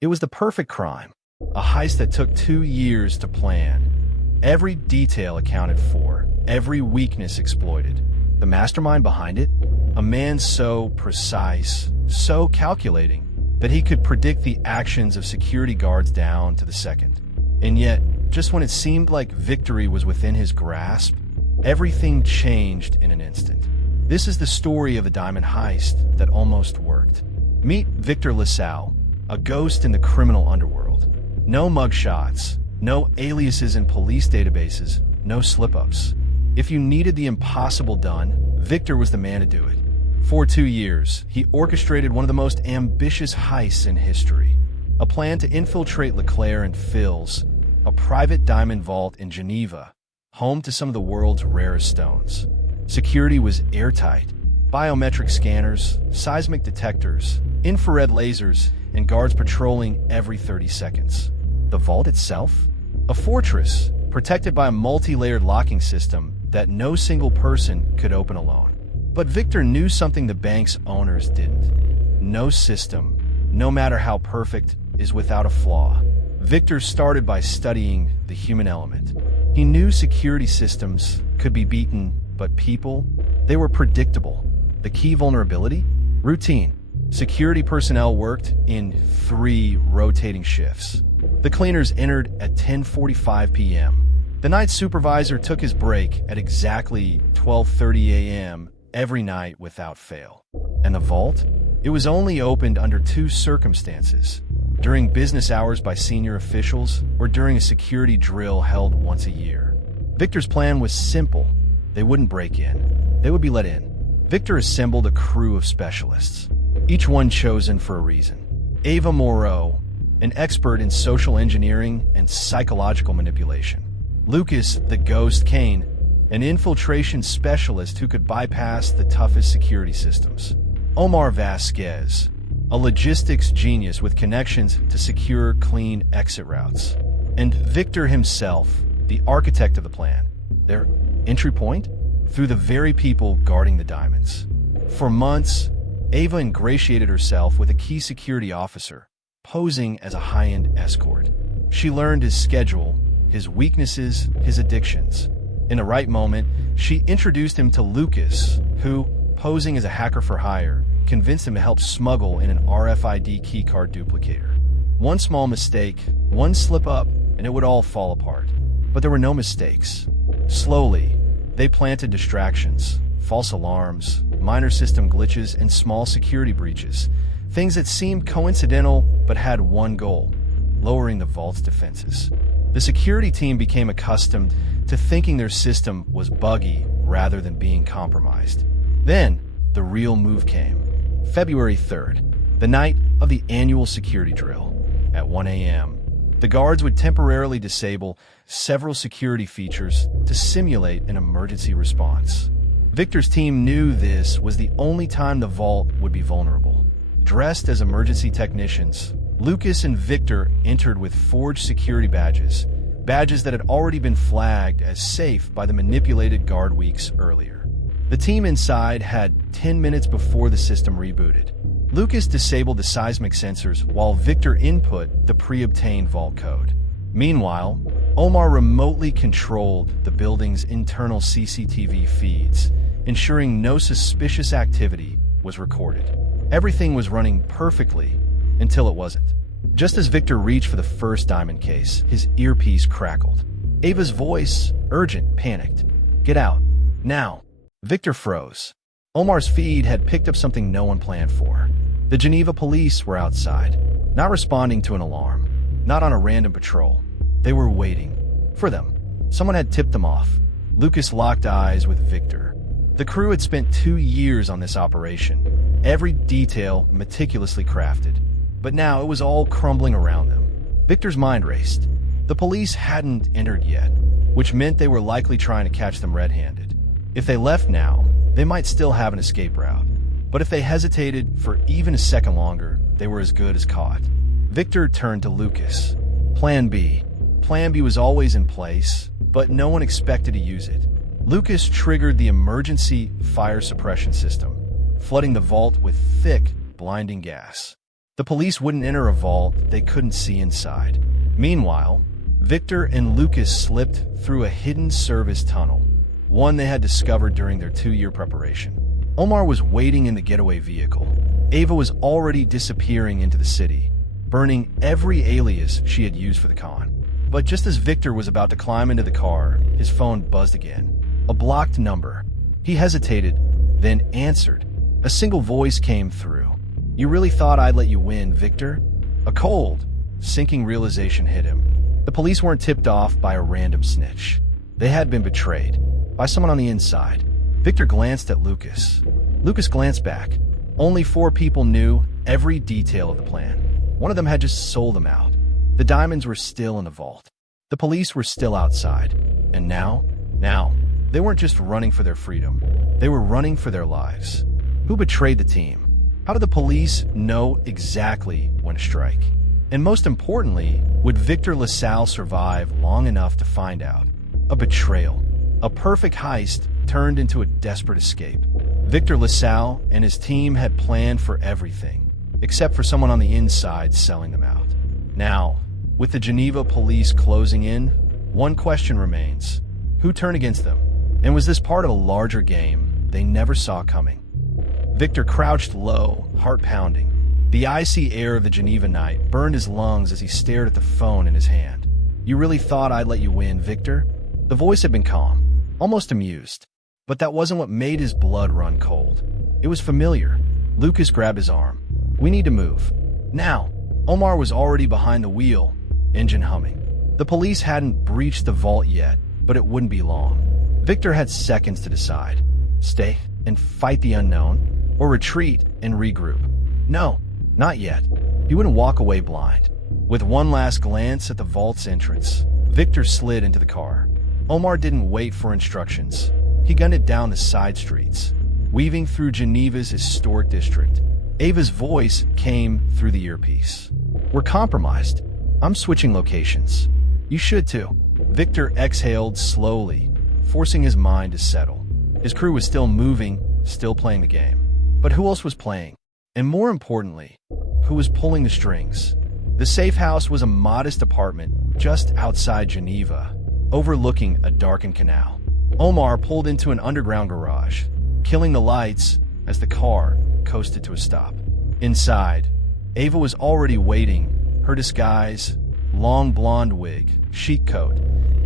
It was the perfect crime, a heist that took 2 years to plan. Every detail accounted for, every weakness exploited. The mastermind behind it? A man so precise, so calculating, that he could predict the actions of security guards down to the second. And yet, just when it seemed like victory was within his grasp, everything changed in an instant. This is the story of a diamond heist that almost worked. Meet Victor LaSalle, a ghost in the criminal underworld. No mugshots, no aliases in police databases, no slip-ups. If you needed the impossible done, Victor was the man to do it. For 2 years, he orchestrated one of the most ambitious heists in history. A plan to infiltrate Leclerc and Phil's, a private diamond vault in Geneva, home to some of the world's rarest stones. Security was airtight. Biometric scanners, seismic detectors, infrared lasers, and guards patrolling every 30 seconds. The vault itself? A fortress, protected by a multi-layered locking system that no single person could open alone. But Victor knew something the bank's owners didn't. No system, no matter how perfect, is without a flaw. Victor started by studying the human element. He knew security systems could be beaten, but people, they were predictable. The key vulnerability? Routine. Security personnel worked in 3 rotating shifts. The cleaners entered at 10:45 p.m. The night supervisor took his break at exactly 12:30 a.m. every night without fail. And the vault? It was only opened under 2 circumstances: during business hours by senior officials or during a security drill held once a year. Victor's plan was simple. They wouldn't break in. They would be let in. Victor assembled a crew of specialists, each one chosen for a reason. Ava Moreau, an expert in social engineering and psychological manipulation. Lucas, the Ghost Kane, an infiltration specialist who could bypass the toughest security systems. Omar Vasquez, a logistics genius with connections to secure, clean exit routes. And Victor himself, the architect of the plan. Their entry point? Through the very people guarding the diamonds. For months, Ava ingratiated herself with a key security officer, posing as a high-end escort. She learned his schedule, his weaknesses, his addictions. In the right moment, she introduced him to Lucas, who, posing as a hacker for hire, convinced him to help smuggle in an RFID keycard duplicator. One small mistake, one slip-up, and it would all fall apart. But there were no mistakes. Slowly, they planted distractions, false alarms, minor system glitches, and small security breaches. Things that seemed coincidental but had one goal: lowering the vault's defenses. The security team became accustomed to thinking their system was buggy rather than being compromised. Then, the real move came. February 3rd, the night of the annual security drill. At 1 a.m., the guards would temporarily disable several security features to simulate an emergency response. Victor's team knew this was the only time the vault would be vulnerable. Dressed as emergency technicians, Lucas and Victor entered with forged security badges, badges that had already been flagged as safe by the manipulated guard weeks earlier. The team inside had 10 minutes before the system rebooted. Lucas disabled the seismic sensors while Victor input the pre-obtained vault code. Meanwhile, Omar remotely controlled the building's internal CCTV feeds, ensuring no suspicious activity was recorded. Everything was running perfectly until it wasn't. Just as Victor reached for the first diamond case, his earpiece crackled. Ava's voice, urgent, panicked. "Get out. Now." Victor froze. Omar's feed had picked up something no one planned for. The Geneva police were outside, not responding to an alarm, not on a random patrol. They were waiting. For them. Someone had tipped them off. Lucas locked eyes with Victor. The crew had spent 2 years on this operation, every detail meticulously crafted. But now it was all crumbling around them. Victor's mind raced. The police hadn't entered yet, which meant they were likely trying to catch them red-handed. If they left now, they might still have an escape route. But if they hesitated for even a second longer, they were as good as caught. Victor turned to Lucas. Plan B. Plan B was always in place, but no one expected to use it. Lucas triggered the emergency fire suppression system, flooding the vault with thick, blinding gas. The police wouldn't enter a vault they couldn't see inside. Meanwhile, Victor and Lucas slipped through a hidden service tunnel, one they had discovered during their 2-year preparation. Omar was waiting in the getaway vehicle. Ava was already disappearing into the city, burning every alias she had used for the con. But just as Victor was about to climb into the car, his phone buzzed again. A blocked number. He hesitated, then answered. A single voice came through. "You really thought I'd let you win, Victor?" A cold, sinking realization hit him. The police weren't tipped off by a random snitch. They had been betrayed by someone on the inside. Victor glanced at Lucas. Lucas glanced back. Only 4 people knew every detail of the plan. One of them had just sold them out. The diamonds were still in the vault. The police were still outside. And now, they weren't just running for their freedom. They were running for their lives. Who betrayed the team? How did the police know exactly when to strike? And most importantly, would Victor LaSalle survive long enough to find out? A betrayal. A perfect heist turned into a desperate escape. Victor LaSalle and his team had planned for everything, except for someone on the inside selling them out. Now, with the Geneva police closing in, one question remains. Who turned against them? And was this part of a larger game they never saw coming? Victor crouched low, heart pounding. The icy air of the Geneva night burned his lungs as he stared at the phone in his hand. "You really thought I'd let you win, Victor?" The voice had been calm, almost amused. But that wasn't what made his blood run cold. It was familiar. Lucas grabbed his arm. "We need to move. Now." Omar was already behind the wheel, engine humming. The police hadn't breached the vault yet, but it wouldn't be long. Victor had seconds to decide. Stay and fight the unknown, or retreat and regroup. No, not yet. He wouldn't walk away blind. With one last glance at the vault's entrance, Victor slid into the car. Omar didn't wait for instructions. He gunned it down the side streets, weaving through Geneva's historic district. Ava's voice came through the earpiece. "We're compromised. I'm switching locations. You should too." Victor exhaled slowly, forcing his mind to settle. His crew was still moving, still playing the game. But who else was playing? And more importantly, who was pulling the strings? The safe house was a modest apartment just outside Geneva, overlooking a darkened canal. Omar pulled into an underground garage, killing the lights as the car coasted to a stop. Inside, Ava was already waiting, her disguise, long blonde wig, chic coat,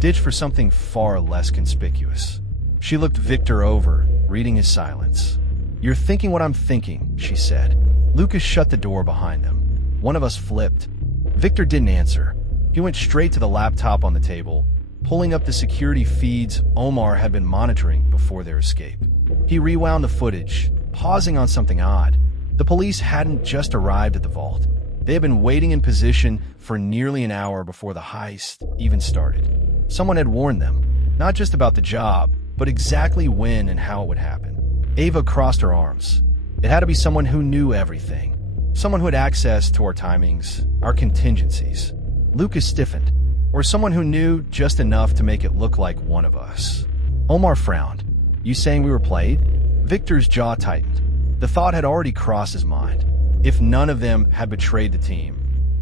ditched for something far less conspicuous. She looked Victor over, reading his silence. "You're thinking what I'm thinking," she said. Lucas shut the door behind them. One of us flipped. Victor didn't answer. He went straight to the laptop on the table, pulling up the security feeds Omar had been monitoring before their escape. He rewound the footage, pausing on something odd. The police hadn't just arrived at the vault. They had been waiting in position for nearly an hour before the heist even started. Someone had warned them, not just about the job, but exactly when and how it would happen. Ava crossed her arms. It had to be someone who knew everything. Someone who had access to our timings, our contingencies. Lucas stiffened. Or someone who knew just enough to make it look like one of us. Omar frowned. "You saying we were played?" Victor's jaw tightened. The thought had already crossed his mind. If none of them had betrayed the team,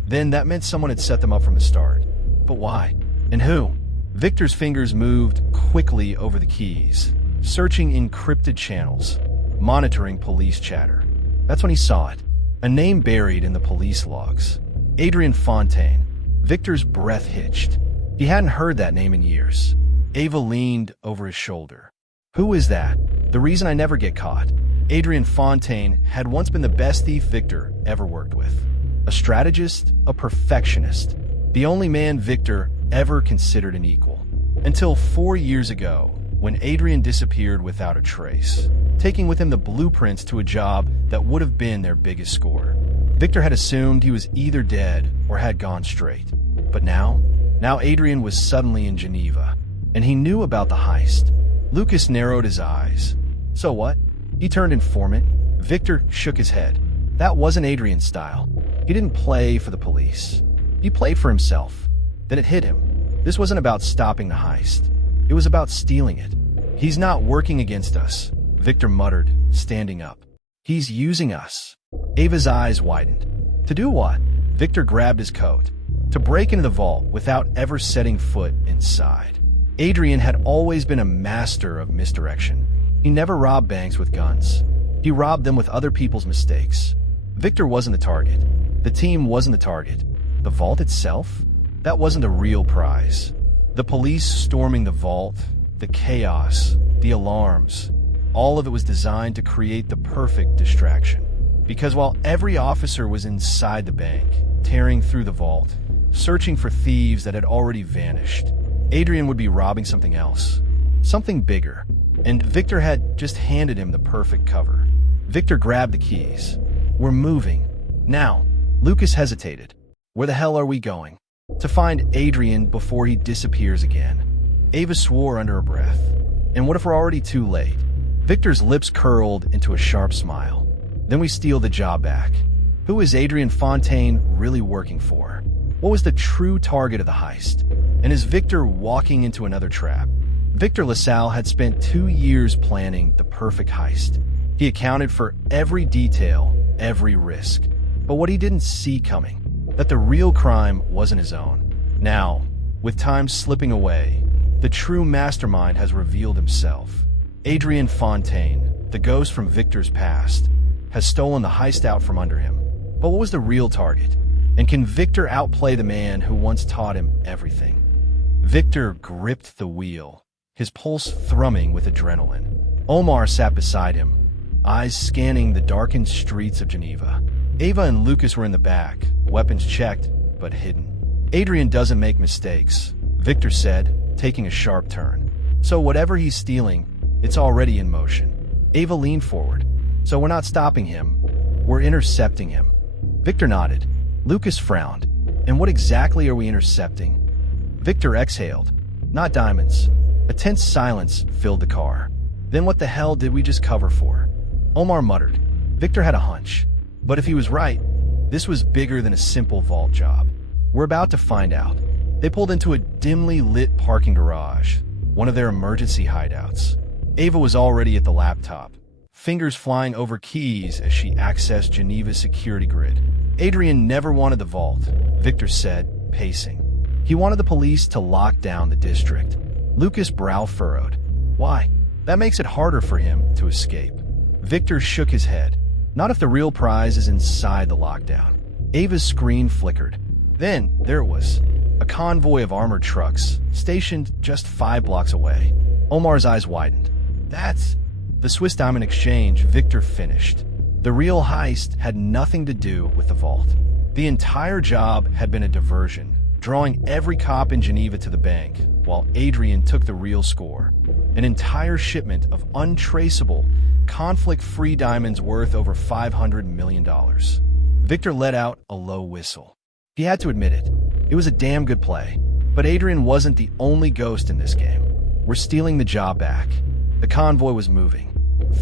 then that meant someone had set them up from the start. But why? And who? Victor's fingers moved quickly over the keys, searching encrypted channels, monitoring police chatter. That's when he saw it. A name buried in the police logs. Adrian Fontaine. Victor's breath hitched. He hadn't heard that name in years. Ava leaned over his shoulder. "Who is that? The reason I never get caught." Adrian Fontaine had once been the best thief Victor ever worked with. A strategist, a perfectionist. The only man Victor ever considered an equal. Until 4 years ago, when Adrian disappeared without a trace, taking with him the blueprints to a job that would have been their biggest score. Victor had assumed he was either dead or had gone straight. But now Adrian was suddenly in Geneva, and he knew about the heist. Lucas narrowed his eyes. So what? He turned informant. Victor shook his head. That wasn't Adrian's style. He didn't play for the police. He played for himself. Then it hit him. This wasn't about stopping the heist. It was about stealing it. "He's not working against us," Victor muttered, standing up. "He's using us." Ava's eyes widened. To do what? Victor grabbed his coat. To break into the vault without ever setting foot inside. Adrian had always been a master of misdirection. He never robbed banks with guns. He robbed them with other people's mistakes. Victor wasn't the target. The team wasn't the target. The vault itself? That wasn't the real prize. The police storming the vault, the chaos, the alarms, all of it was designed to create the perfect distraction. Because while every officer was inside the bank, tearing through the vault, searching for thieves that had already vanished, Adrian would be robbing something else, something bigger, and Victor had just handed him the perfect cover. Victor grabbed the keys. We're moving. Now, Lucas hesitated. Where the hell are we going? To find Adrian before he disappears again. Ava swore under her breath. And what if we're already too late? Victor's lips curled into a sharp smile. Then we steal the job back. Who is Adrian Fontaine really working for? What was the true target of the heist? And is Victor walking into another trap? Victor LaSalle had spent 2 years planning the perfect heist. He accounted for every detail, every risk. But what he didn't see coming, that the real crime wasn't his own. Now, with time slipping away, the true mastermind has revealed himself. Adrian Fontaine, the ghost from Victor's past, has stolen the heist out from under him. But what was the real target? And can Victor outplay the man who once taught him everything? Victor gripped the wheel, his pulse thrumming with adrenaline. Omar sat beside him, eyes scanning the darkened streets of Geneva. Ava and Lucas were in the back, weapons checked, but hidden. Adrian doesn't make mistakes, Victor said, taking a sharp turn. So whatever he's stealing, it's already in motion. Ava leaned forward. So we're not stopping him, we're intercepting him. Victor nodded. Lucas frowned. And what exactly are we intercepting? Victor exhaled. Not diamonds. A tense silence filled the car. Then what the hell did we just cover for? Omar muttered. Victor had a hunch. But if he was right, this was bigger than a simple vault job. We're about to find out. They pulled into a dimly lit parking garage, one of their emergency hideouts. Ava was already at the laptop, fingers flying over keys as she accessed Geneva's security grid. Adrian never wanted the vault, Victor said, pacing. He wanted the police to lock down the district. Lucas' brow furrowed. Why? That makes it harder for him to escape. Victor shook his head. Not if the real prize is inside the lockdown. Ava's screen flickered. Then, there it was. A convoy of armored trucks, stationed just 5 blocks away. Omar's eyes widened. That's the Swiss Diamond Exchange, Victor finished. The real heist had nothing to do with the vault. The entire job had been a diversion, drawing every cop in Geneva to the bank, while Adrian took the real score. An entire shipment of untraceable, conflict-free diamonds worth over $500 million. Victor let out a low whistle. He had to admit it. It was a damn good play. But Adrian wasn't the only ghost in this game. We're stealing the job back. The convoy was moving.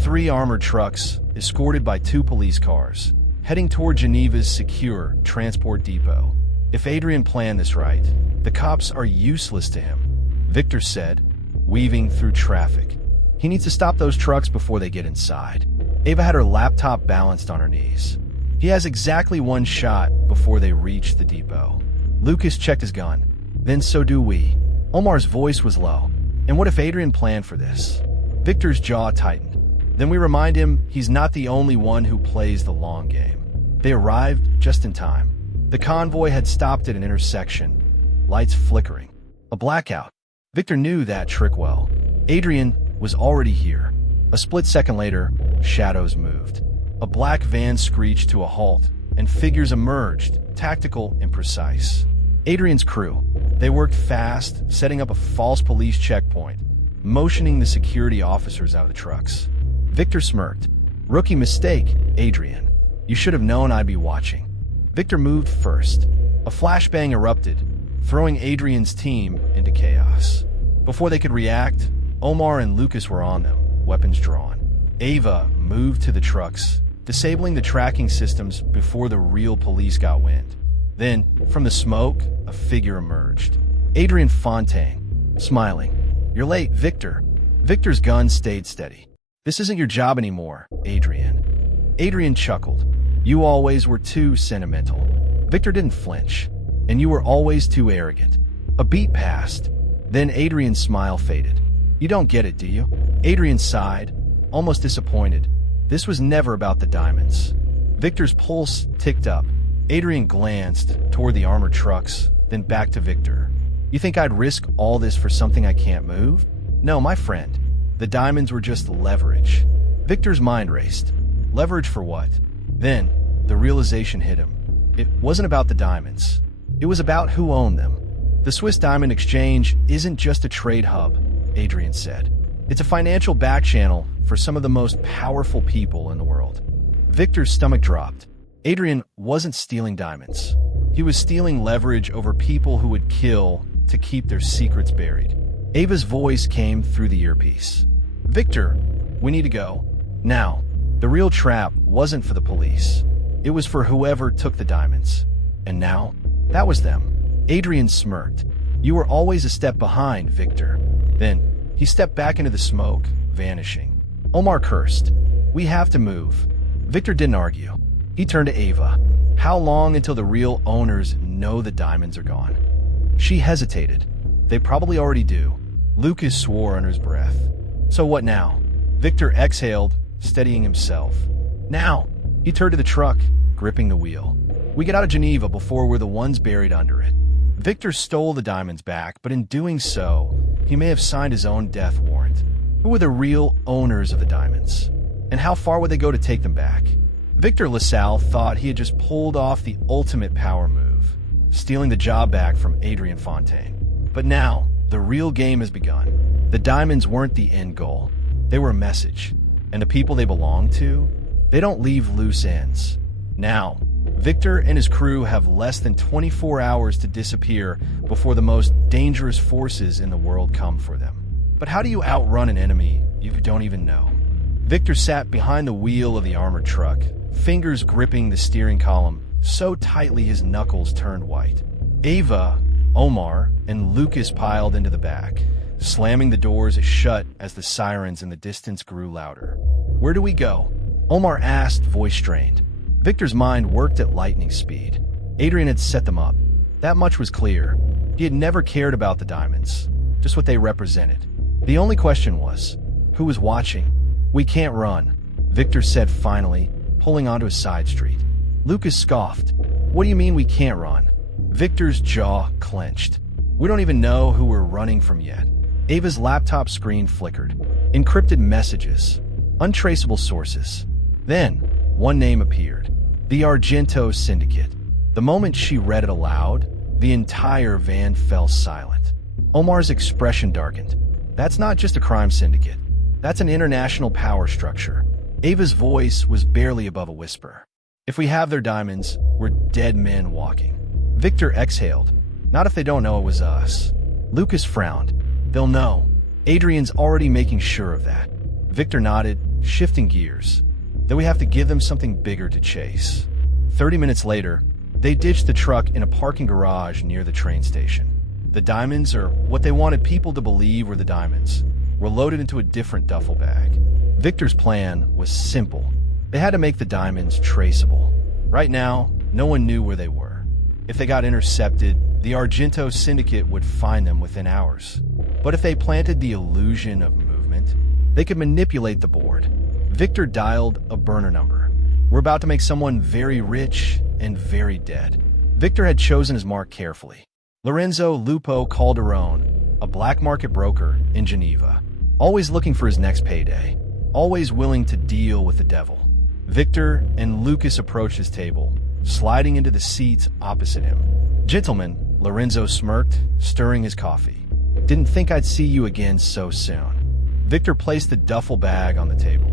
3 armored trucks, escorted by 2 police cars, heading toward Geneva's secure transport depot. If Adrian planned this right, the cops are useless to him, Victor said, weaving through traffic. He needs to stop those trucks before they get inside. Ava had her laptop balanced on her knees. He has exactly 1 shot before they reach the depot. Lucas checked his gun. Then so do we. Omar's voice was low. And what if Adrian planned for this? Victor's jaw tightened. Then we remind him he's not the only one who plays the long game. They arrived just in time. The convoy had stopped at an intersection, lights flickering. A blackout. Victor knew that trick well. Adrian was already here. A split second later, shadows moved. A black van screeched to a halt, and figures emerged, tactical and precise. Adrian's crew. They worked fast, setting up a false police checkpoint, motioning the security officers out of the trucks. Victor smirked. Rookie mistake, Adrian. You should have known I'd be watching. Victor moved first. A flashbang erupted, throwing Adrian's team into chaos. Before they could react, Omar and Lucas were on them, weapons drawn. Ava moved to the trucks, disabling the tracking systems before the real police got wind. Then, from the smoke, a figure emerged. Adrian Fontaine, smiling. You're late, Victor. Victor's gun stayed steady. This isn't your job anymore, Adrian. Adrian chuckled. You always were too sentimental. Victor didn't flinch. And you were always too arrogant. A beat passed. Then Adrian's smile faded. You don't get it, do you? Adrian sighed, almost disappointed. This was never about the diamonds. Victor's pulse ticked up. Adrian glanced toward the armored trucks, then back to Victor. You think I'd risk all this for something I can't move? No, my friend. The diamonds were just leverage. Victor's mind raced. Leverage for what? Then, the realization hit him. It wasn't about the diamonds. It was about who owned them. The Swiss Diamond Exchange isn't just a trade hub, Adrian said. It's a financial back channel for some of the most powerful people in the world. Victor's stomach dropped. Adrian wasn't stealing diamonds. He was stealing leverage over people who would kill to keep their secrets buried. Ava's voice came through the earpiece. Victor, we need to go. Now, the real trap wasn't for the police. It was for whoever took the diamonds. And now, that was them. Adrian smirked. You were always a step behind, Victor. Then, he stepped back into the smoke, vanishing. Omar cursed. We have to move. Victor didn't argue. He turned to Ava. How long until the real owners know the diamonds are gone? She hesitated. They probably already do. Lucas swore under his breath. So what now? Victor exhaled, steadying himself. Now! He turned to the truck, gripping the wheel. We get out of Geneva before we're the ones buried under it. Victor stole the diamonds back, but in doing so, he may have signed his own death warrant. Who were the real owners of the diamonds? And how far would they go to take them back? Victor LaSalle thought he had just pulled off the ultimate power move, stealing the job back from Adrian Fontaine. But now, the real game has begun. The diamonds weren't the end goal. They were a message. And the people they belong to, they don't leave loose ends. Now, Victor and his crew have less than 24 hours to disappear before the most dangerous forces in the world come for them. But how do you outrun an enemy you don't even know? Victor sat behind the wheel of the armored truck, fingers gripping the steering column so tightly his knuckles turned white. Ava, Omar, and Lucas piled into the back, slamming the doors shut as the sirens in the distance grew louder. Where do we go? Omar asked, voice strained. Victor's mind worked at lightning speed. Adrian had set them up. That much was clear. He had never cared about the diamonds, just what they represented. The only question was, who was watching? We can't run, Victor said finally, pulling onto a side street. Lucas scoffed. What do you mean we can't run? Victor's jaw clenched. We don't even know who we're running from yet. Ava's laptop screen flickered. Encrypted messages. Untraceable sources. Then, one name appeared. The Argento Syndicate. The moment she read it aloud, the entire van fell silent. Omar's expression darkened. That's not just a crime syndicate. That's an international power structure. Ava's voice was barely above a whisper. If we have their diamonds, we're dead men walking. Victor exhaled. Not if they don't know it was us. Lucas frowned. They'll know. Adrian's already making sure of that. Victor nodded, shifting gears. Then we have to give them something bigger to chase. 30 minutes later, they ditched the truck in a parking garage near the train station. The diamonds, or what they wanted people to believe were the diamonds, were loaded into a different duffel bag. Victor's plan was simple. They had to make the diamonds traceable. Right now, no one knew where they were. If they got intercepted, the Argento Syndicate would find them within hours. But if they planted the illusion of movement, they could manipulate the board. Victor dialed a burner number. We're about to make someone very rich and very dead. Victor had chosen his mark carefully. Lorenzo Lupo Calderone, a black market broker in Geneva, always looking for his next payday, always willing to deal with the devil. Victor and Lucas approached his table, sliding into the seats opposite him. Gentlemen, Lorenzo smirked, stirring his coffee. Didn't think I'd see you again so soon. Victor placed the duffel bag on the table.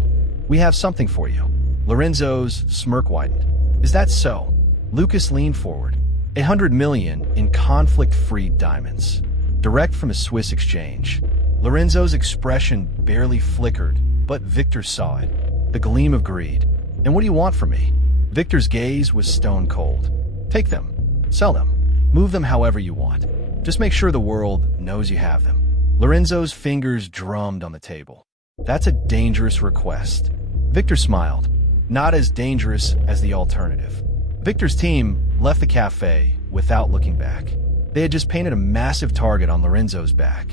We have something for you. Lorenzo's smirk widened. Is that so? Lucas leaned forward. 100 million in conflict-free diamonds, direct from a Swiss exchange. Lorenzo's expression barely flickered, but Victor saw it. The gleam of greed. And what do you want from me? Victor's gaze was stone cold. Take them. Sell them. Move them however you want. Just make sure the world knows you have them. Lorenzo's fingers drummed on the table. That's a dangerous request. Victor smiled. not as dangerous as the alternative. Victor's team left the cafe without looking back. They had just painted a massive target on Lorenzo's back.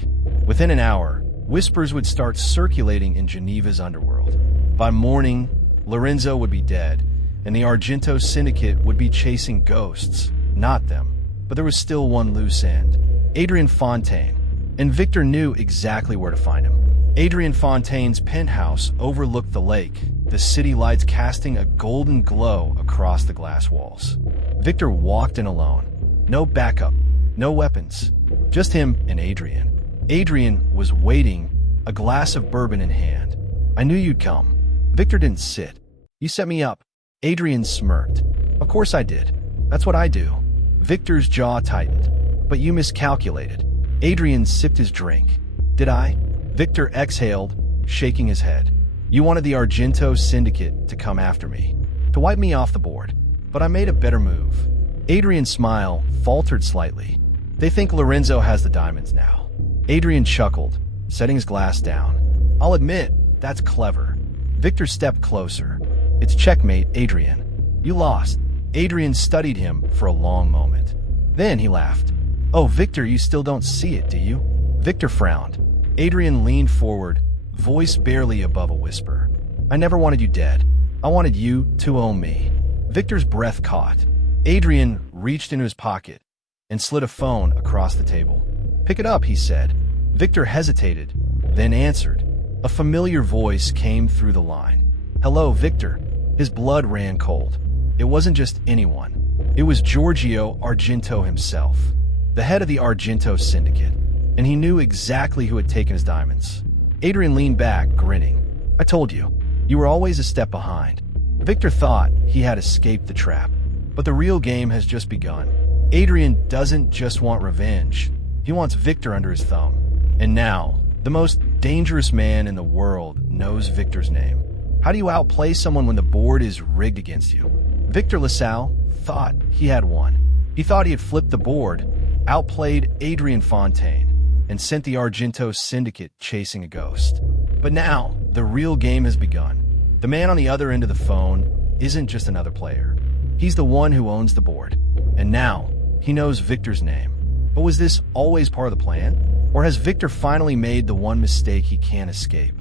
Within an hour, whispers would start circulating in Geneva's underworld. By morning, Lorenzo would be dead, and the Argento syndicate would be chasing ghosts, not them. But there was still one loose end: Adrian Fontaine, and Victor knew exactly where to find him. Adrian Fontaine's penthouse overlooked the lake, the city lights casting a golden glow across the glass walls. Victor walked in alone. No backup, no weapons, just him and Adrian. Adrian was waiting, a glass of bourbon in hand. "I knew you'd come." Victor didn't sit. "You set me up." Adrian smirked. "Of course I did. That's what I do." Victor's jaw tightened. "But you miscalculated." Adrian sipped his drink. "Did I?" Victor exhaled, shaking his head. "You wanted the Argento syndicate to come after me, to wipe me off the board. But I made a better move." Adrian's smile faltered slightly. "They think Lorenzo has the diamonds now." Adrian chuckled, setting his glass down. "I'll admit, that's clever." Victor stepped closer. "It's checkmate, Adrian. You lost." Adrian studied him for a long moment. Then he laughed. "Oh, Victor, you still don't see it, do you?" Victor frowned. Adrian leaned forward, voice barely above a whisper. "I never wanted you dead. I wanted you to own me." Victor's breath caught. Adrian reached into his pocket and slid a phone across the table. "Pick it up," he said. Victor hesitated, then answered. A familiar voice came through the line. "Hello, Victor." His blood ran cold. It wasn't just anyone. It was Giorgio Argento himself, the head of the Argento syndicate, and he knew exactly who had taken his diamonds. Adrian leaned back, grinning. "I told you. You were always a step behind." Victor thought he had escaped the trap, but the real game has just begun. Adrian doesn't just want revenge. He wants Victor under his thumb. And now, the most dangerous man in the world knows Victor's name. How do you outplay someone when the board is rigged against you? Victor LaSalle thought he had won. He thought he had flipped the board, outplayed Adrian Fontaine, and sent the Argento syndicate chasing a ghost. But now, the real game has begun. The man on the other end of the phone isn't just another player. He's the one who owns the board. And now, he knows Victor's name. But was this always part of the plan? Or has Victor finally made the one mistake he can't escape?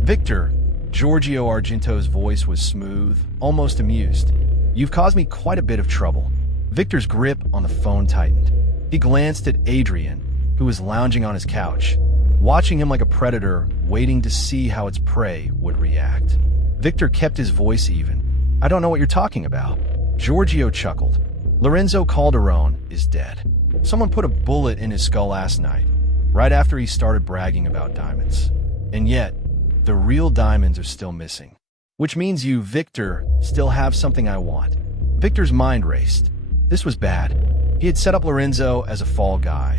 "Victor," Giorgio Argento's voice was smooth, almost amused. "You've caused me quite a bit of trouble." Victor's grip on the phone tightened. He glanced at Adrian, who was lounging on his couch, watching him like a predator, waiting to see how its prey would react. Victor kept his voice even. "I don't know what you're talking about." Giorgio chuckled. "Lorenzo Calderone is dead. Someone put a bullet in his skull last night, right after he started bragging about diamonds. And yet, the real diamonds are still missing. Which means you, Victor, still have something I want." Victor's mind raced. This was bad. He had set up Lorenzo as a fall guy.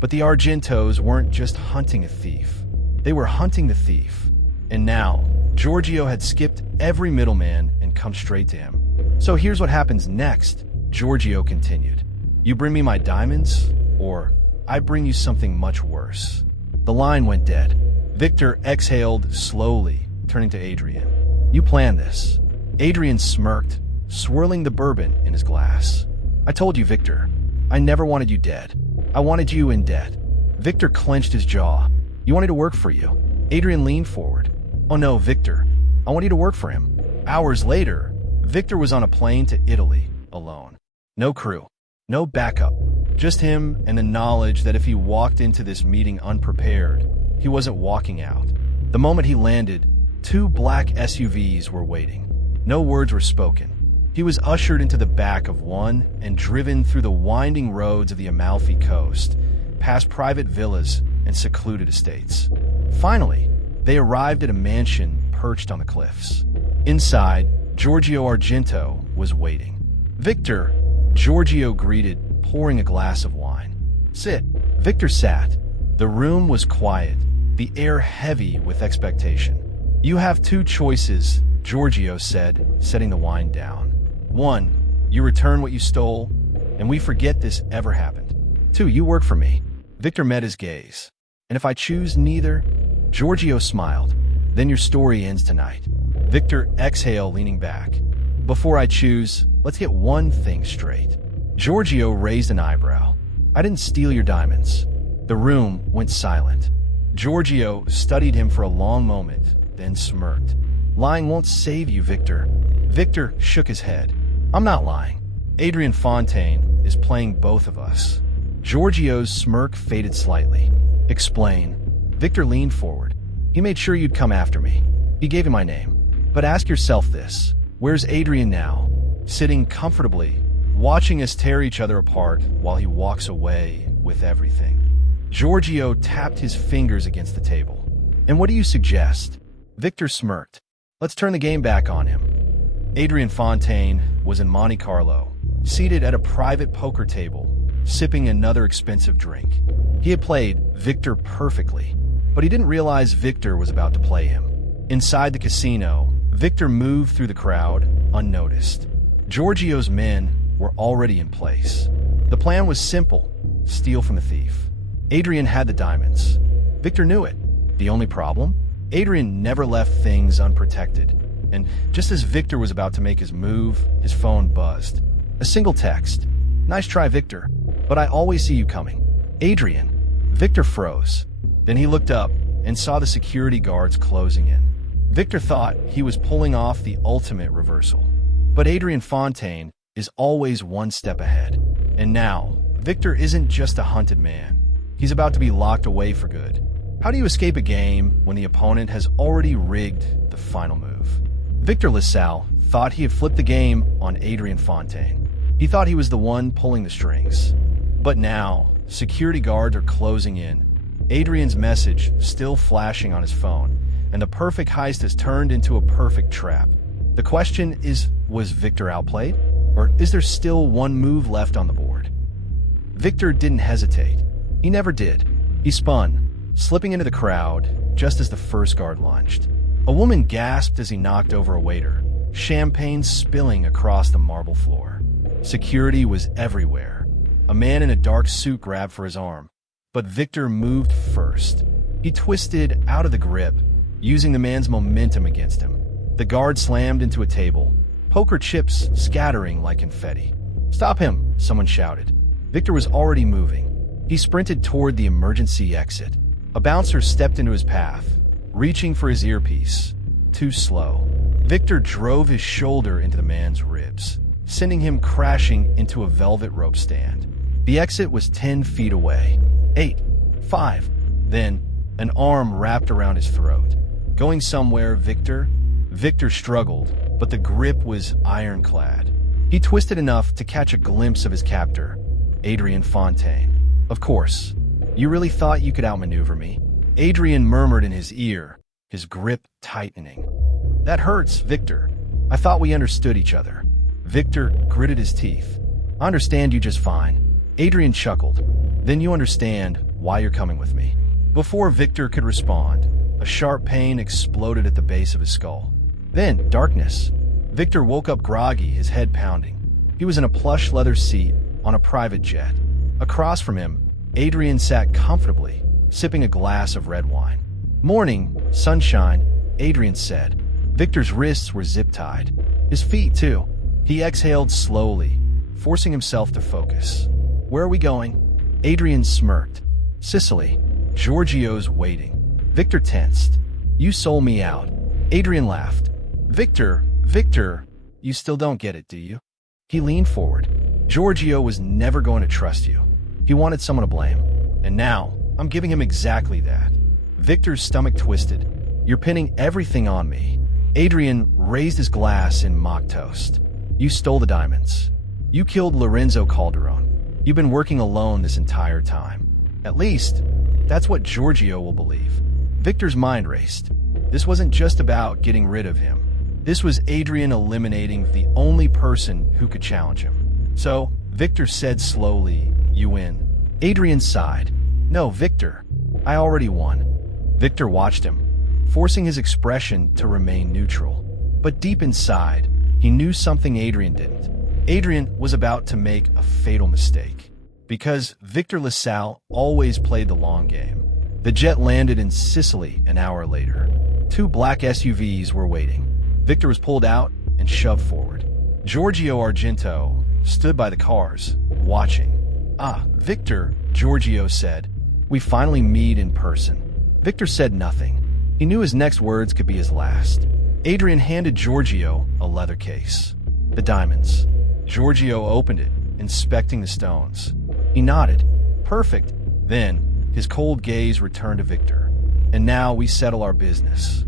But the Argentos weren't just hunting a thief. They were hunting the thief. And now, Giorgio had skipped every middleman and come straight to him. "So here's what happens next," Giorgio continued. "You bring me my diamonds, or I bring you something much worse." The line went dead. Victor exhaled slowly, turning to Adrian. "You planned this." Adrian smirked, swirling the bourbon in his glass. "I told you, Victor. I never wanted you dead. I wanted you in debt." Victor clenched his jaw. "You wanted to work for you." Adrian leaned forward. "Oh no, Victor. I want you to work for him." Hours later, Victor was on a plane to Italy, alone. No crew. No backup. Just him and the knowledge that if he walked into this meeting unprepared, he wasn't walking out. The moment he landed, 2 black SUVs were waiting. No words were spoken. He was ushered into the back of one and driven through the winding roads of the Amalfi Coast, past private villas and secluded estates. Finally, they arrived at a mansion perched on the cliffs. Inside, Giorgio Argento was waiting. "Victor," Giorgio greeted, pouring a glass of wine. "Sit." Victor sat. The room was quiet, the air heavy with expectation. "You have 2 choices," Giorgio said, setting the wine down. "1, you return what you stole, and we forget this ever happened. 2, you work for me." Victor met his gaze. "And if I choose neither?" Giorgio smiled. Then your story ends tonight. Victor exhaled, leaning back. Before I choose, let's get one thing straight. Giorgio raised an eyebrow. I didn't steal your diamonds. The room went silent. Giorgio studied him for a long moment, then smirked. Lying won't save you, Victor. Victor shook his head. I'm not lying. Adrian Fontaine is playing both of us. Giorgio's smirk faded slightly. Explain. Victor leaned forward. He made sure you'd come after me. He gave you my name. But ask yourself this. Where's Adrian now? Sitting comfortably, watching us tear each other apart while he walks away with everything. Giorgio tapped his fingers against the table. And what do you suggest? Victor smirked. Let's turn the game back on him. Adrian Fontaine was in Monte Carlo, seated at a private poker table, sipping another expensive drink. He had played Victor perfectly, but he didn't realize Victor was about to play him. Inside the casino, Victor moved through the crowd, unnoticed. Giorgio's men were already in place. The plan was simple: steal from the thief. Adrian had the diamonds. Victor knew it. The only problem? Adrian never left things unprotected. And just as Victor was about to make his move, his phone buzzed. A single text. Nice try, Victor, but I always see you coming. Adrian. Victor froze. Then he looked up and saw the security guards closing in. Victor thought he was pulling off the ultimate reversal. But Adrian Fontaine is always one step ahead. And now, Victor isn't just a hunted man. He's about to be locked away for good. How do you escape a game when the opponent has already rigged the final move? Victor LaSalle thought he had flipped the game on Adrian Fontaine. He thought he was the one pulling the strings. But now, security guards are closing in. Adrian's message still flashing on his phone, and the perfect heist has turned into a perfect trap. The question is, was Victor outplayed? Or is there still one move left on the board? Victor didn't hesitate. He never did. He spun, slipping into the crowd just as the first guard lunged. A woman gasped as he knocked over a waiter, champagne spilling across the marble floor. Security was everywhere. A man in a dark suit grabbed for his arm, but Victor moved first. He twisted out of the grip, using the man's momentum against him. The guard slammed into a table, poker chips scattering like confetti. Stop him, someone shouted. Victor was already moving. He sprinted toward the emergency exit. A bouncer stepped into his path, reaching for his earpiece. Too slow. Victor drove his shoulder into the man's ribs, sending him crashing into a velvet rope stand. The exit was 10 feet away. 8, 5. Then, an arm wrapped around his throat. Going somewhere, Victor? Victor struggled, but the grip was ironclad. He twisted enough to catch a glimpse of his captor, Adrian Fontaine. Of course. You really thought you could outmaneuver me? Adrian murmured in his ear, his grip tightening. That hurts, Victor. I thought we understood each other. Victor gritted his teeth. I understand you just fine. Adrian chuckled. Then you understand why you're coming with me. Before Victor could respond, a sharp pain exploded at the base of his skull. Then, darkness. Victor woke up groggy, his head pounding. He was in a plush leather seat on a private jet. Across from him, Adrian sat comfortably, sipping a glass of red wine. Morning, sunshine, Adrian said. Victor's wrists were zip-tied. His feet, too. He exhaled slowly, forcing himself to focus. Where are we going? Adrian smirked. Sicily. Giorgio's waiting. Victor tensed. You sold me out. Adrian laughed. Victor, you still don't get it, do you? He leaned forward. Giorgio was never going to trust you. He wanted someone to blame. And now, I'm giving him exactly that. Victor's stomach twisted. You're pinning everything on me. Adrian raised his glass in mock toast. You stole the diamonds. You killed Lorenzo Calderon. You've been working alone this entire time. At least, that's what Giorgio will believe. Victor's mind raced. This wasn't just about getting rid of him. This was Adrian eliminating the only person who could challenge him. So, Victor said slowly, you win. Adrian sighed. No, Victor. I already won. Victor watched him, forcing his expression to remain neutral. But deep inside, he knew something Adrian didn't. Adrian was about to make a fatal mistake. Because Victor LaSalle always played the long game. The jet landed in Sicily an hour later. Two black SUVs were waiting. Victor was pulled out and shoved forward. Giorgio Argento stood by the cars, watching. "Ah, Victor," Giorgio said. "We finally meet in person." Victor said nothing. He knew his next words could be his last. Adrian handed Giorgio a leather case. "The diamonds." Giorgio opened it, inspecting the stones. He nodded. "Perfect." Then, his cold gaze returned to Victor. "And now we settle our business."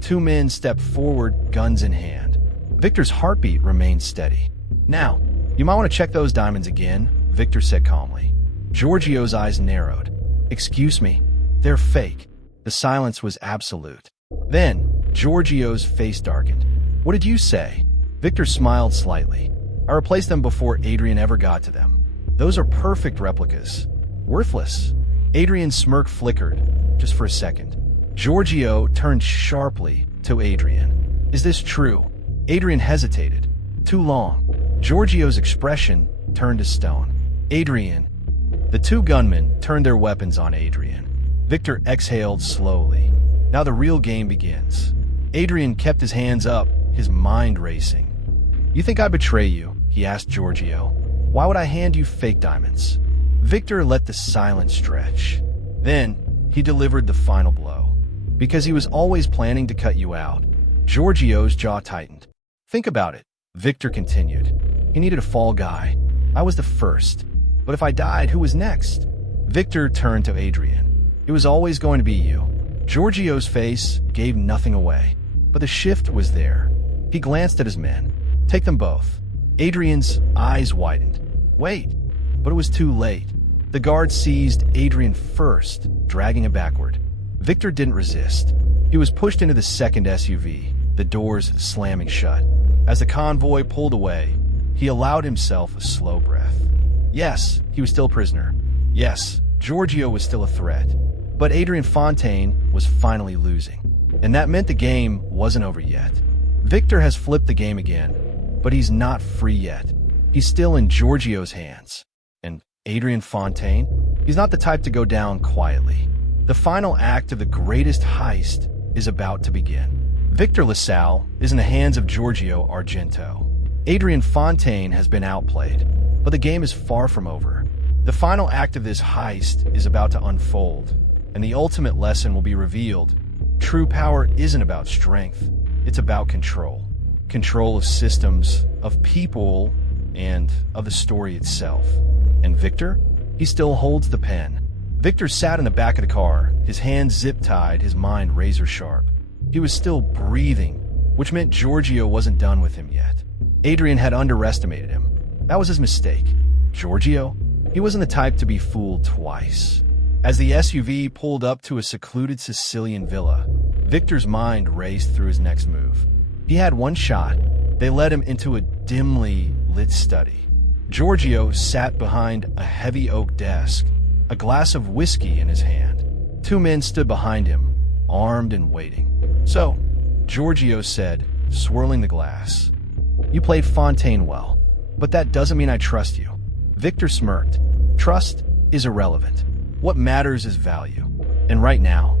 Two men stepped forward, guns in hand. Victor's heartbeat remained steady. "Now, you might want to check those diamonds again," Victor said calmly. Giorgio's eyes narrowed. "Excuse me, they're fake." The silence was absolute. Then, Giorgio's face darkened. "What did you say?" Victor smiled slightly. "I replaced them before Adrian ever got to them. Those are perfect replicas. Worthless." Adrian's smirk flickered, just for a second. Giorgio turned sharply to Adrian. "Is this true?" Adrian hesitated. Too long. Giorgio's expression turned to stone. "Adrian." The two gunmen turned their weapons on Adrian. Victor exhaled slowly. Now the real game begins. Adrian kept his hands up, his mind racing. "You think I betray you?" he asked Giorgio. "Why would I hand you fake diamonds?" Victor let the silence stretch. Then, he delivered the final blow. "Because he was always planning to cut you out." Giorgio's jaw tightened. "Think about it," Victor continued. "He needed a fall guy. I was the first. But if I died, who was next?" Victor turned to Adrian. "It was always going to be you." Giorgio's face gave nothing away, but the shift was there. He glanced at his men. "Take them both." Adrian's eyes widened. "Wait." But it was too late. The guard seized Adrian first, dragging him backward. Victor didn't resist. He was pushed into the second SUV, the doors slamming shut. As the convoy pulled away, he allowed himself a slow breath. Yes, he was still a prisoner. Yes, Giorgio was still a threat. But Adrian Fontaine was finally losing. And that meant the game wasn't over yet. Victor has flipped the game again, but he's not free yet. He's still in Giorgio's hands. And Adrian Fontaine? He's not the type to go down quietly. The final act of the greatest heist is about to begin. Victor LaSalle is in the hands of Giorgio Argento. Adrian Fontaine has been outplayed, but the game is far from over. The final act of this heist is about to unfold, and the ultimate lesson will be revealed. True power isn't about strength, it's about control. Control of systems, of people, and of the story itself. And Victor? He still holds the pen. Victor sat in the back of the car, his hands zip-tied, his mind razor-sharp. He was still breathing, which meant Giorgio wasn't done with him yet. Adrian had underestimated him. That was his mistake. Giorgio? He wasn't the type to be fooled twice. As the SUV pulled up to a secluded Sicilian villa, Victor's mind raced through his next move. He had one shot. They led him into a dimly lit study. Giorgio sat behind a heavy oak desk, a glass of whiskey in his hand. Two men stood behind him, armed and waiting. "So," Giorgio said, swirling the glass, "you played Fontaine well, but that doesn't mean I trust you." Victor smirked. "Trust is irrelevant. What matters is value. And right now,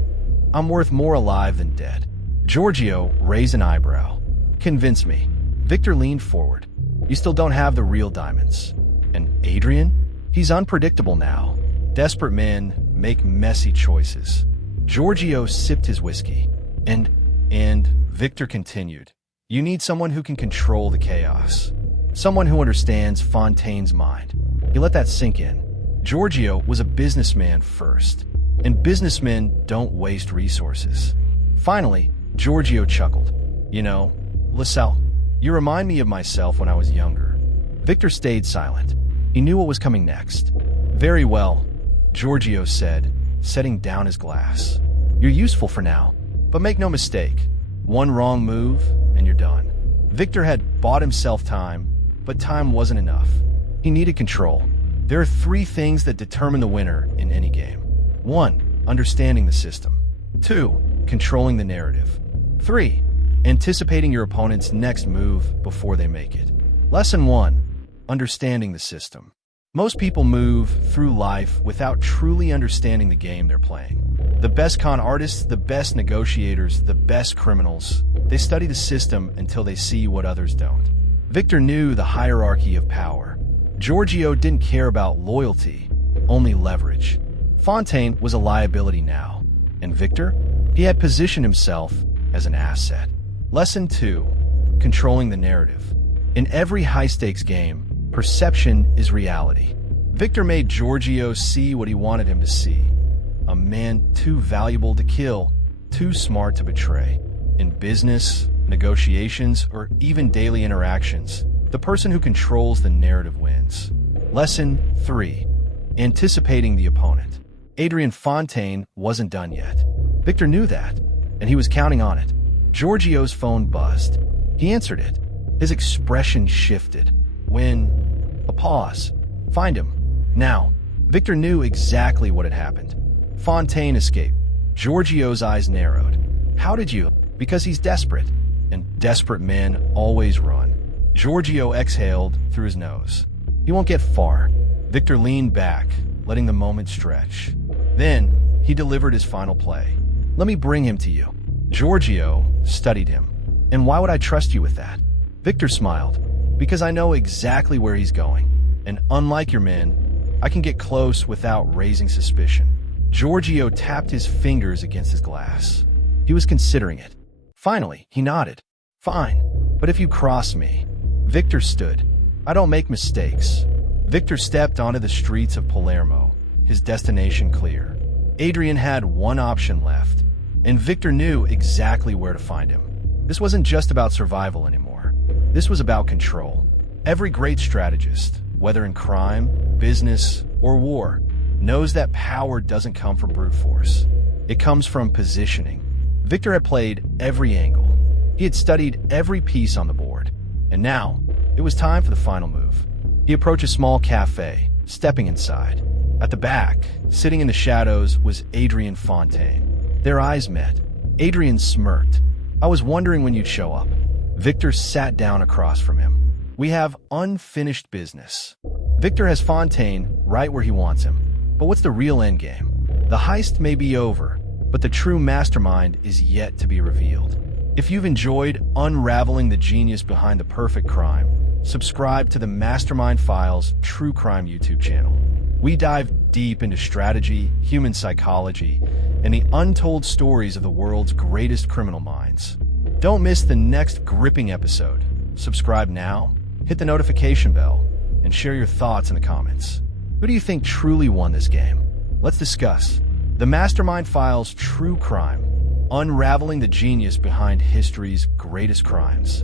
I'm worth more alive than dead." Giorgio raised an eyebrow. "Convince me." Victor leaned forward. "You still don't have the real diamonds." And Adrian? He's unpredictable now. Desperate men make messy choices. Giorgio sipped his whiskey. And Victor continued. "You need someone who can control the chaos. Someone who understands Fontaine's mind." He let that sink in. Giorgio was a businessman first, and businessmen don't waste resources. Finally, Giorgio chuckled. "You know, LaSalle, you remind me of myself when I was younger." Victor stayed silent. He knew what was coming next. "Very well," Giorgio said, setting down his glass. "You're useful for now, but make no mistake, one wrong move and you're done." Victor had bought himself time, but time wasn't enough. He needed control. There are three things that determine the winner in any game. 1. Understanding the system. 2. Controlling the narrative. 3. Anticipating your opponent's next move before they make it. Lesson 1. Understanding the system. Most people move through life without truly understanding the game they're playing. The best con artists, the best negotiators, the best criminals, they study the system until they see what others don't. Victor knew the hierarchy of power. Giorgio didn't care about loyalty, only leverage. Fontaine was a liability now, and Victor, he had positioned himself as an asset. Lesson 2. Controlling the narrative. In every high-stakes game, perception is reality. Victor made Giorgio see what he wanted him to see. A man too valuable to kill, too smart to betray. In business, negotiations, or even daily interactions, the person who controls the narrative wins. Lesson 3. Anticipating the opponent. Adrian Fontaine wasn't done yet. Victor knew that, and he was counting on it. Giorgio's phone buzzed. He answered it. His expression shifted. A pause. Find him. Now. Victor knew exactly what had happened. Fontaine escaped. Giorgio's eyes narrowed. How did you? Because he's desperate. And desperate men always run. Giorgio exhaled through his nose. He won't get far. Victor leaned back, letting the moment stretch. Then, he delivered his final play. Let me bring him to you. Giorgio studied him. And why would I trust you with that? Victor smiled. Because I know exactly where he's going. And unlike your men, I can get close without raising suspicion. Giorgio tapped his fingers against his glass. He was considering it. Finally, he nodded. Fine, but if you cross me. Victor stood. I don't make mistakes. Victor stepped onto the streets of Palermo, his destination clear. Adrian had one option left, and Victor knew exactly where to find him. This wasn't just about survival anymore. This was about control. Every great strategist, whether in crime, business, or war, knows that power doesn't come from brute force. It comes from positioning. Victor had played every angle. He had studied every piece on the board. And now, it was time for the final move. He approached a small cafe, stepping inside. At the back, sitting in the shadows, was Adrian Fontaine. Their eyes met. Adrian smirked. I was wondering when you'd show up. Victor sat down across from him. We have unfinished business. Victor has Fontaine right where he wants him. But what's the real endgame? The heist may be over, but the true mastermind is yet to be revealed. If you've enjoyed unraveling the genius behind the perfect crime, subscribe to the Mastermind Files True Crime YouTube channel. We dive deep into strategy, human psychology, and the untold stories of the world's greatest criminal minds. Don't miss the next gripping episode. Subscribe now, hit the notification bell, and share your thoughts in the comments. Who do you think truly won this game? Let's discuss. The Mastermind Files True Crime, unraveling the genius behind history's greatest crimes.